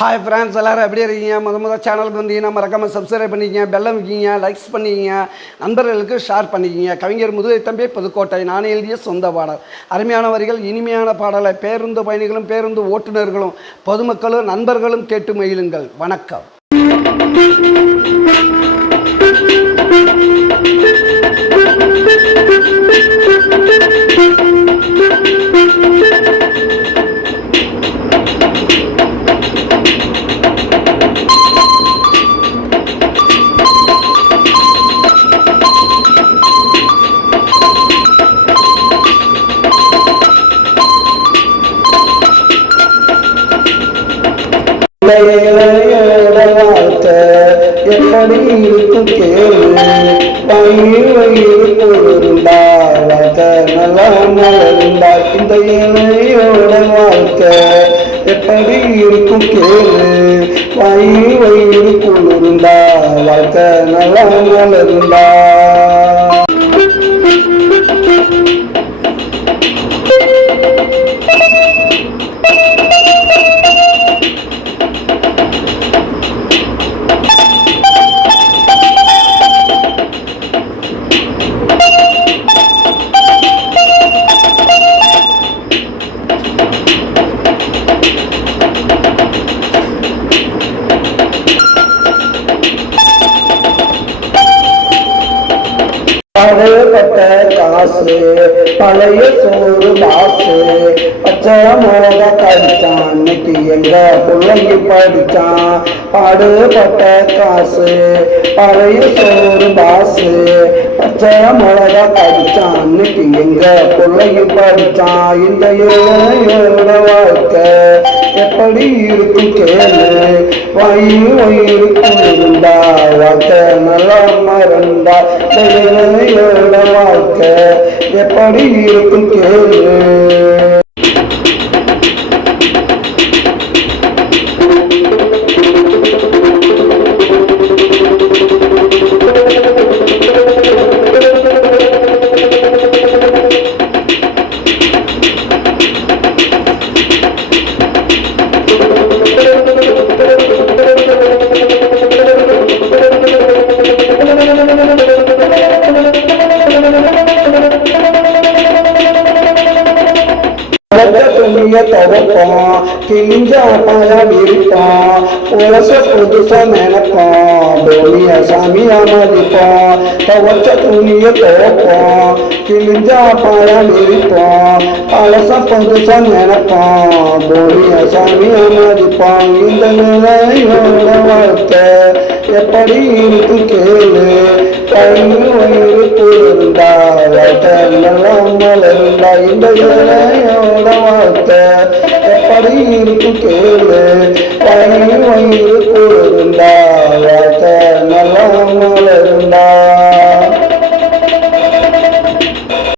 Hi friends, எல்லோரும் எப்படி இருக்கீங்க? முதல் சேனலுக்கு வந்தீங்கன்னா மறக்காமல் சப்ஸ்கிரைப் பண்ணிக்கிங்க, பெல்லம் வைக்கிங்க, லைக்ஸ் பண்ணிக்கிங்க, நண்பர்களுக்கு ஷேர் பண்ணிக்கிங்க. கவிஞர் முதுகை தம்பி புதுக்கோட்டை. நான் எழுதிய சொந்த பாடல். அருமையான வரிகள், இனிமையான பாடலை பேருந்து பயணிகளும் பேருந்து ஓட்டுநர்களும் பொதுமக்களும் நண்பர்களும் கேட்டு மகிழுங்கள். வணக்கம். வாழ்க்கை எப்படி இருக்கும் கேளு, வயிறு வயிறு பொருந்தா வாழ்க்கை நல்லா நலருந்தா. இந்த இளையோட வாழ்க்கை எப்படி இருக்கும் கேளு, வயிறு வயிறு பொருந்தா வாழ்க்கை நல்லா நலருந்தா. பழையப்பட்ட காசு பழைய சோறு பாசு பச்சை மோக கடிச்சான், இன்னைக்கு எங்க பிள்ளைங்க படிச்சான். பாடுபட்ட காசு பழைய சோறு பாசு பச்சை மிளகா கடிச்சான், இன்னைக்கு எங்க பிள்ளைங்க படிச்சான். இந்த ஏழையோட வாழ்க்கை எப்படி இருக்கும் கேளு, வயிறு வயிறு இருந்தா வாழ்க்கை நல்லா மறந்தா. இளையோட வாழ்க்கை எப்படி இருக்கும் கேளு. துணிய துவப்போம், கிழிஞ்ச பழம் இருப்போம், உலச புதுசா நினைப்போம், பூமிய சாமியா மதிப்போம். துவச்ச துணிய துவப்போம், கிழிஞ்ச பழம் இருப்போம், பழச புதுசா நினைப்போம், பூமிய சாமியா மதிப்போம். இந்த நிலையோட வாழ்க்கை எப்படி இருக்கு கேளு, வயிறு வயிறு பொருந்தா வாழ்க்கை நல்லா மலர்ந்தா. இந்த இளையோட வாழ்க்கை எப்படி இருக்கு கேளு, வயிறு வயிறு பொருந்தா